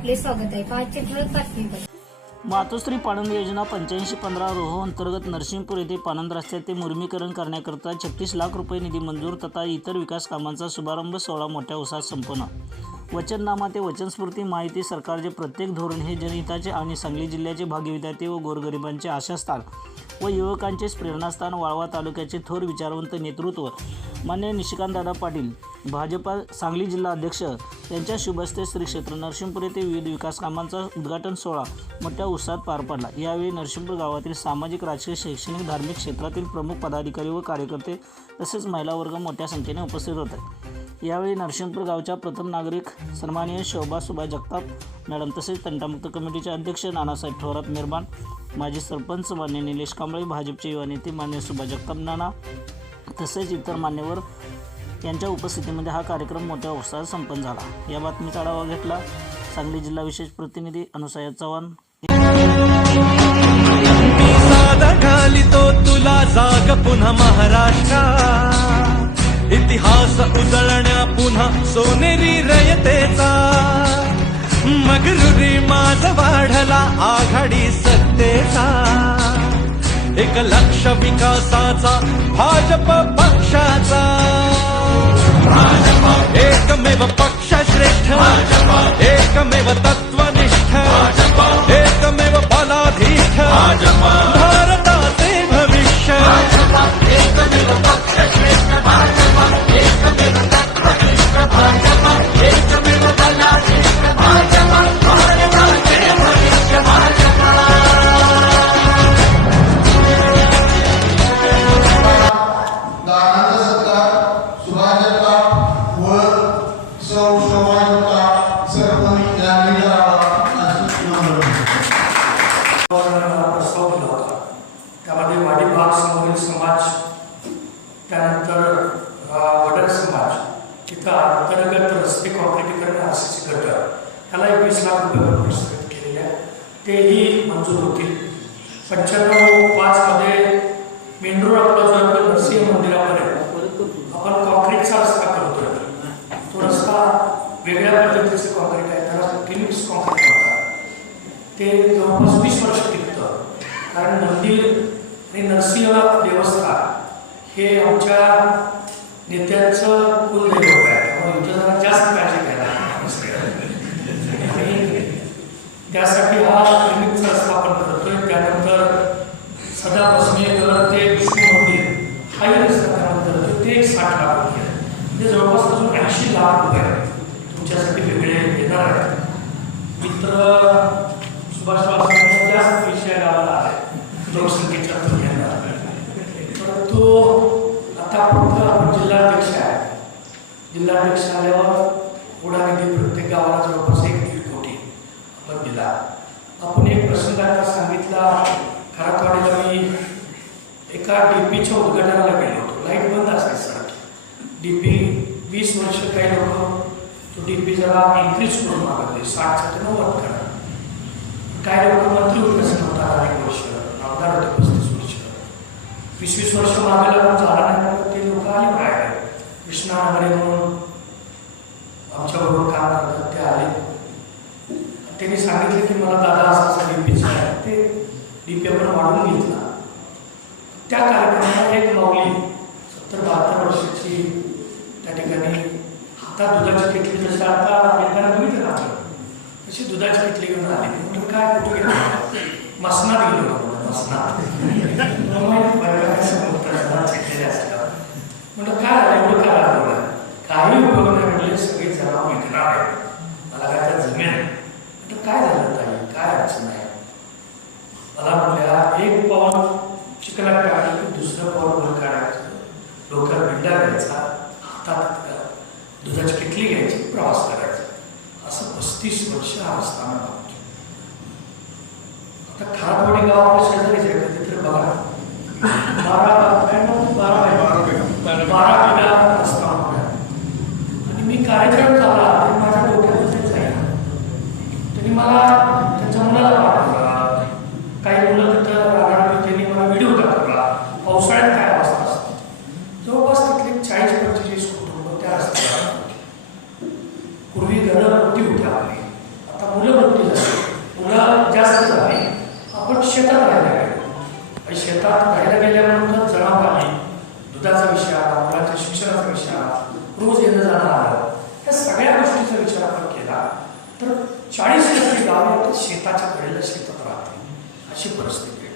आपले स्वागत आहे. पाचशे ठळक बातमीपत्र मातोश्री पाणंद योजना पंच्याऐंशी पंधरा रोहो अंतर्गत नरसिंहपूर येथे पाणंद रस्त्याचे मुर्मीकरण करण्याकरता छत्तीस लाख रुपये निधी मंजूर तथा इतर विकास कामांचा शुभारंभ सोहळा मोठ्या उत्साहात संपन्न. वचननामा ते वचनस्फूर्ती माहिती सरकारचे प्रत्येक धोरण हे जनहिताचे आणि सांगली जिल्ह्याचे भाग्य व गोरगरिबांचे आशास्थान व युवकांचेच प्रेरणास्थान वाळवा तालुक्याचे थोर विचारवंत नेतृत्व. मान्य निशिकांतदादा पाटील भाजपा सांगली जिल्हा अध्यक्ष यांच्या शुभस्ते श्री क्षेत्र नरसिंहपूर येथे विविध विकास कामांचा उद्घाटन सोहळा मोठ्या उत्साहात पार पडला. यावेळी नरसिंहपूर गावातील सामाजिक राजकीय शैक्षणिक धार्मिक क्षेत्रातील प्रमुख पदाधिकारी व कार्यकर्ते तसेच महिला वर्ग मोठ्या संख्येने उपस्थित होते. यावेळी नरसिंहपूर गावच्या प्रथम नागरिक सन्माननीय शोभा सुभा जगताप मॅडम तसेच तंटामुक्त कमिटीचे अध्यक्ष नानासाहेब थोरात निर्माण माजी सरपंच मान्य निलेश कांबळे भाजपचे युवा नेते मान्य सुभा जगताप नाना तसेच इतर मान्यवर यांच्या उपस्थितीमध्ये हा कार्यक्रम मोठ्या उत्साहात संपन्न झाला. या बातमीचा आढावा घेतला सांगली जिल्हा विशेष प्रतिनिधी अनुसया चव्हाण. सादा घालितो तुला जाग पुन्हा महाराष्ट्र इतिहास उजळ पुन्हा सोनेरी रयतेचा. मगरुरी माझ वाढला आघाडी सत्तेचा. एक लक्ष विकासाचा भाजप पक्षाचा. एकमेव पक्ष श्रेष्ठ. एकमेव तत्व भाग समोरील समाज त्यानंतर वडर समाज तिथं अंतर्गत रस्ते कॉन्क्रिटीकरण आरसीसी गट ह्याला एक वीस लाख रुपये प्रस्तावित केलेले आहे तेही मंजूर होतील. पंच्याण्णव पाचमध्ये मेंढूर आपला जो आहे नरसिंह मंदिरापर्यंत आपण कॉन्क्रीटचा रस्ता करतोय तो रस्ता वेगळ्या पद्धतीचे कॉन्क्रीट आहे. त्याला फिनिक्स कॉन्क्रीट म्हणतात. ते जवळपास वीस वर्ष टिकतं. कारण मंदिर आणि नरसिंह देवस्थान हे आमच्या नेत्यांचं कुलदैवत आहे. त्यामुळे जरा जास्त काळजी घ्यायला त्यासाठी हा क्लिनिकचा स्थापन करतोय त्यानंतर सदा बसमेकर ते विष्णू मंदिर हाही रस्ता त्यानंतर करतोय ते एक साठ लाख रुपये आहे. म्हणजे जवळपास अजून ऐंशी लाख रुपये तुमच्यासाठी वेगळे येणार आहेत मित्र सुभाष वासवांना जास्त पैसे गावाला आले लोकसंख्येच्या तुलनेनं परंतु आता फक्त आपण जिल्हाध्यक्ष आहे जिल्हाध्यक्ष आल्यावर उडा निधी प्रत्येक गावाला जवळपास एक दीड कोटी आपण दिला आपण एक प्रसंग आता सांगितला खरातवाडीला मी एका डीपीच्या उद्घाटनाला गेलो होतो लाइट बंद असायची सडक डीपी वीस वर्ष काही लोक तो डीपी जरा सोडून करून मागवले साठ ते नव्वद करा. काय लोक मंत्री होते असं नव्हता अनेक वर्ष? आमदार होते पस्तीस वर्ष. वीस वीस वर्ष मागायला पण झाला नाही ते लोक आले बाहेर. कृष्णा नगरे म्हणून आमच्याबरोबर काम करतात ते आले. त्यांनी सांगितलं की मला दादा असा असा डीपीचा आहे. ते डीपी आपण वाढवून घेतला. त्या कार्यक्रमाला एक माऊली सत्तर बहात्तर वर्षाची त्या ठिकाणी आता दुधाची किटली जसं आता येताना बघितलं ना तशी दुधाची किटली घेऊन आली म्हणून काय कुठे गेलो मसनात गेलो मसनात. मग बायका कसं बोलतात, असतात. म्हटलं काय झालं एवढं काय रागवलं काही उपयोग नाही म्हणले सगळे जरा विकणार आहे मला काय त्या जमेल म्हटलं काय झालं ताई काय अडचण आहे मला म्हटल्या एक पाऊल चिकनात काढलं की दुसरं पाऊल वर काढायचं डोक्यात बिंडा घ्यायचा हातात दुधाची किटली घ्यायची प्रवास करायचा असं पस्तीस वर्ष हा असताना बघतो आता खारवाडी गाव आपल्या शेजारीच आहे कधी तर बघा बारा काय नाव? बारा बारा बारा बिघा रस्ता होता. आणि मी कार्यक्रम झाला ते माझ्या डोक्यात तेच आहे त्यांनी मला त्यांच्या मुलाला पाठवला काही मुलं तिथं रागावली त्यांनी मला व्हिडिओ दाखवला पावसाळ्यात काय अवस्था असते जवळपास तिथले चाळीस पंचेचाळीस कुटुंब त्या रस्त्यावर वृत्ती होती आपली आता मुलं वृत्ती झाली मुलं जास्त झाली आपण शेतात राहायला गेलो आणि शेतात राहायला गेल्यानंतर जनावर आली दुधाचा विषय आला मुलाच्या शिक्षणाचा विषय आला रोज येणं जाणं आलं या सगळ्या गोष्टीचा विचार आपण केला तर चाळीस टक्के गाव शेताच्या कडेला शेतात राहते अशी परिस्थिती आहे.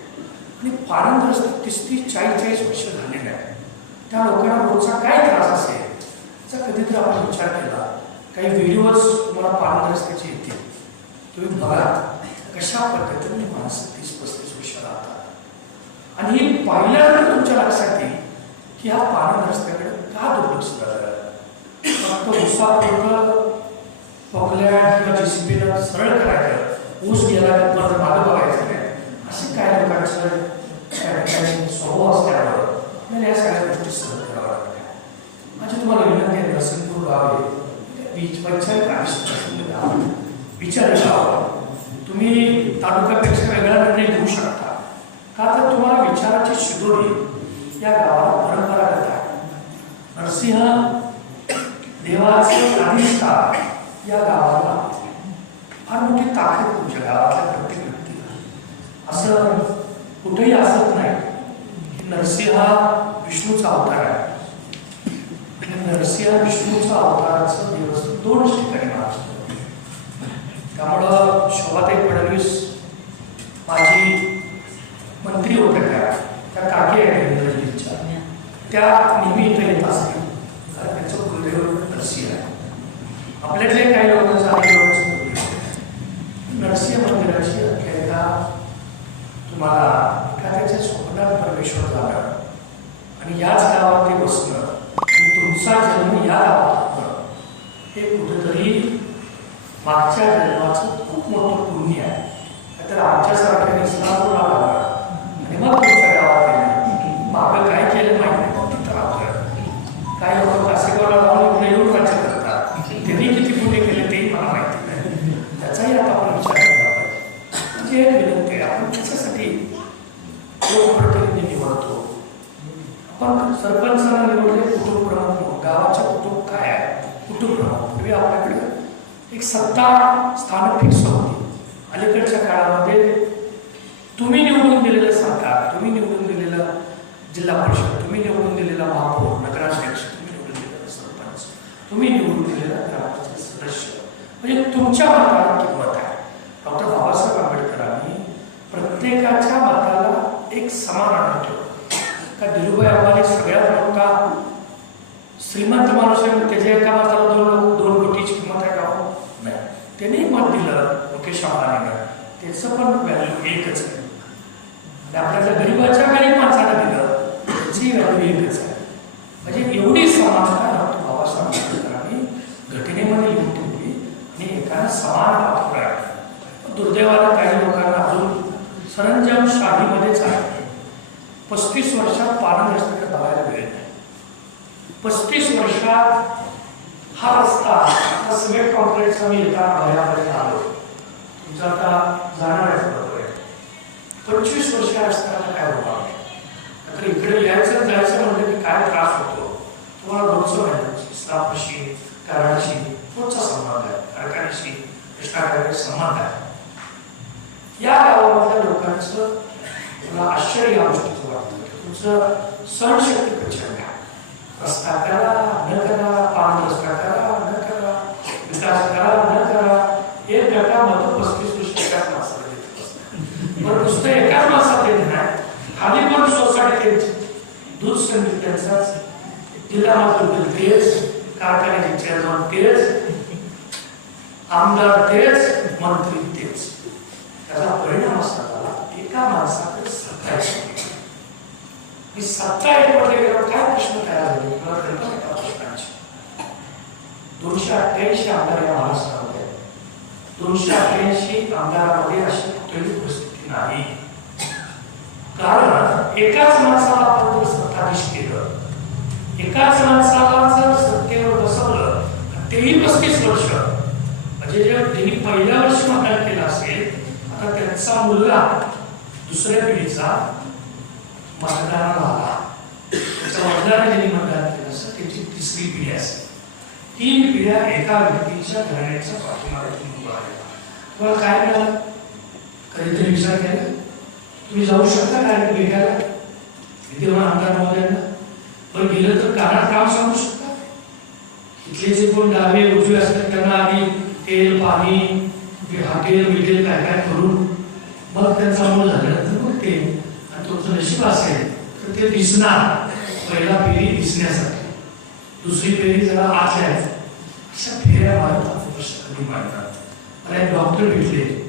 आणि पारंपरिक तीस तीस चाळीस चाळीस वर्ष झालेले आहे त्या लोकांना रोजचा काय त्रास असेल? याचा कधीतरी आपण विचार केला काही व्हिडिओज तुम्हाला पाणंद येतील. तुम्ही बघा कशा पद्धतीने माणसं तीस पस्तीस वर्ष राहतात. आणि हे पाहिल्यानंतर तुमच्या लक्षात येईल की हा पारंपरिक रस्त्याकडे का दुर्लक्ष झालं फक्त उसापुरतं पकल्या किंवा जेसीबीला सरळ करायचं. ऊस गेला की परत मागं बघायचं नाही. असे काय लोकांचं काय स्वभाव असल्यामुळं आपल्याला या सगळ्या गोष्टी सहन कराव्या लागल्या माझी म्हणजे तुम्हाला विनंती आहे नरसिंहपूर गाव आहे बीच पंचायत आणि गाव विचार गाव तुम्ही तालुक्यापेक्षा वेगळा निर्णय घेऊ शकता. का तर तुम्हाला विचाराची शिदोरी या गावाला परंपरागत आहे. नरसिंह या गावाला फार मोठी ताकद तुमच्या गावातल्या प्रत्येक व्यक्तीला. असं कुठेही असत नाही की नरसिंह हा विष्णूचा अवतार आहे. नरसिंह विष्णूचा अवताराचं दिवस दोन ठिकाणी महाराष्ट्रात त्यामुळं शोभाताई फडणवीस माझी मंत्री होत्या त्या त्या काकी आहेत त्या नेहमी इथं येत असतील. कारण त्यांचं कुलदेव नरसिंह आहे. आपल्यातले काही लोकांचं आहे नरसिंह मंदिराची तुम्हाला एखाद्याच्या स्वप्नात परमेश्वर झालं आणि याच गावात ते बसणं तुमचा जन्म या गावात हे कुठेतरी मागच्या जन्माचं खूप मोठं पुण्य आहे. तर आमच्यासारख्या त्याच्यासाठी लोकप्रतिनिधी निवडतो पण सरपंचाला निवडले कुटुंब प्रमुख म्हणून. कुटुंब काय आहे? कुटुंब प्रमुख पूर्वी म्हणजे आपल्याकडे एक सत्ता स्थान फिक्स होती. अलीकडच्या काळामध्ये तुम्ही निवडून दिलेलं सरकार तुम्ही निवडून दिलेलं जिल्हा परिषद तुम्ही निवडून दिलेला महापौर नगराध्यक्ष तुम्ही निवडून दिलेला सरपंच तुम्ही निवडून दिलेला ग्रामपंचायत सदस्य. म्हणजे तुमच्या मनात किंमत आहे डॉक्टर बाबासाहेब आंबेडकरांनी प्रत्येकाच्या मताला एक समान आढळतो. ठेवलं का दिलुबाई अंबानी सगळ्यात मोठा श्रीमंत माणूस आहे त्याच्या एका मताला दोन दोन कोटीची किंमत आहे का? हो? नाही. त्याने एक मत दिलं मुकेश अंबानीनं. त्याचं पण व्हॅल्यू एकच आहे. आपल्याला गरीबाच्या गरीब माणसाला दिलं त्याची व्हॅल्यू एकच आहे. म्हणजे एवढी समानता डॉक्टर बाबासाहेब आंबेडकरांनी घटनेमध्ये लिहून ठेवली आणि एकाला समान पात्र आहे दुर्दैवानं काही लोकांना अजून सरंजाम शाहीमध्येच आहे. पस्तीस वर्षात पालन रस्त्याकडे बघायला मिळेल. नाही पस्तीस वर्षात हा रस्ता आता सिमेंट कॉन्क्रीटचा मी एका घरापर्यंत आलो. तुमचा आता जाणार आहे बरोबर आहे. पंचवीस वर्ष या रस्त्याला काय होणार तर इकडे यायचं जायचं म्हणजे की काय त्रास होतो? तुम्हाला रोजचं माहिती स्टाफशी कराडाशी रोजचा संबंध आहे. कारखान्याशी कृष्णाकडे संबंध आहे. लोकांचं आश्चर्य या वाटतं तुमचं सहनशक्ती प्रचंड रस्ता करा न करा रस्ता करा न करा विकास करा न करा हे पस्तीस एकाच देत पण नुसतं एकाच नाही खाली पण सोसायटी दूध त्यांचाच जिल्हा तेच कारखान्याचे चेअरमन तेच आमदार तेच मंत्री त्याचा परिणाम असा झाला एका माणसाकडे सत्ता आहे ही सत्ता एकवटली गेल्यावर काय प्रश्न तयार झाले मला कल्पना त्या प्रश्नांची दोनशे अठ्ठ्याऐंशी आमदार या महाराष्ट्रामध्ये दोनशे अठ्ठ्याऐंशी आमदारामध्ये अशी कुठलीही परिस्थिती नाही कारण एकाच माणसाला आपण जर सत्ताधीश केलं एकाच माणसाला जर सत्तेवर बसवलं तेही पस्तीस वर्ष म्हणजे जे त्यांनी पहिल्या वर्षी मतदान केलं असेल आता त्यांचा मुलगा दुसऱ्या पिढीचा मतदानाला आला त्याच्या वडिलांना ज्यांनी मतदान केलं असं त्याची तिसरी पिढी असते तीन पिढ्या एका व्यक्तीच्या घराण्याच्या पाठीमागे उभा राहिला तुम्हाला काय मिळालं कधीतरी विचार केला तुम्ही जाऊ शकता काय भेटायला विद्यमान आमदार महोदयांना पण गेलं तर कानात काम सांगू शकता इथले जे कोण डावे उजवे असतात त्यांना आधी तेल पाणी की हा केलं मी केलं काय काय करून मग त्यांचा मूळ झाल्यानंतर मग ते आणि तुमचं नशीब असेल तर ते दिसणार. पहिला फेरी दिसण्यासाठी. दुसरी फेरी जरा आतल्या आहेत. अशा फेऱ्या मारतात आपण कधी मला एक डॉक्टर भेटले.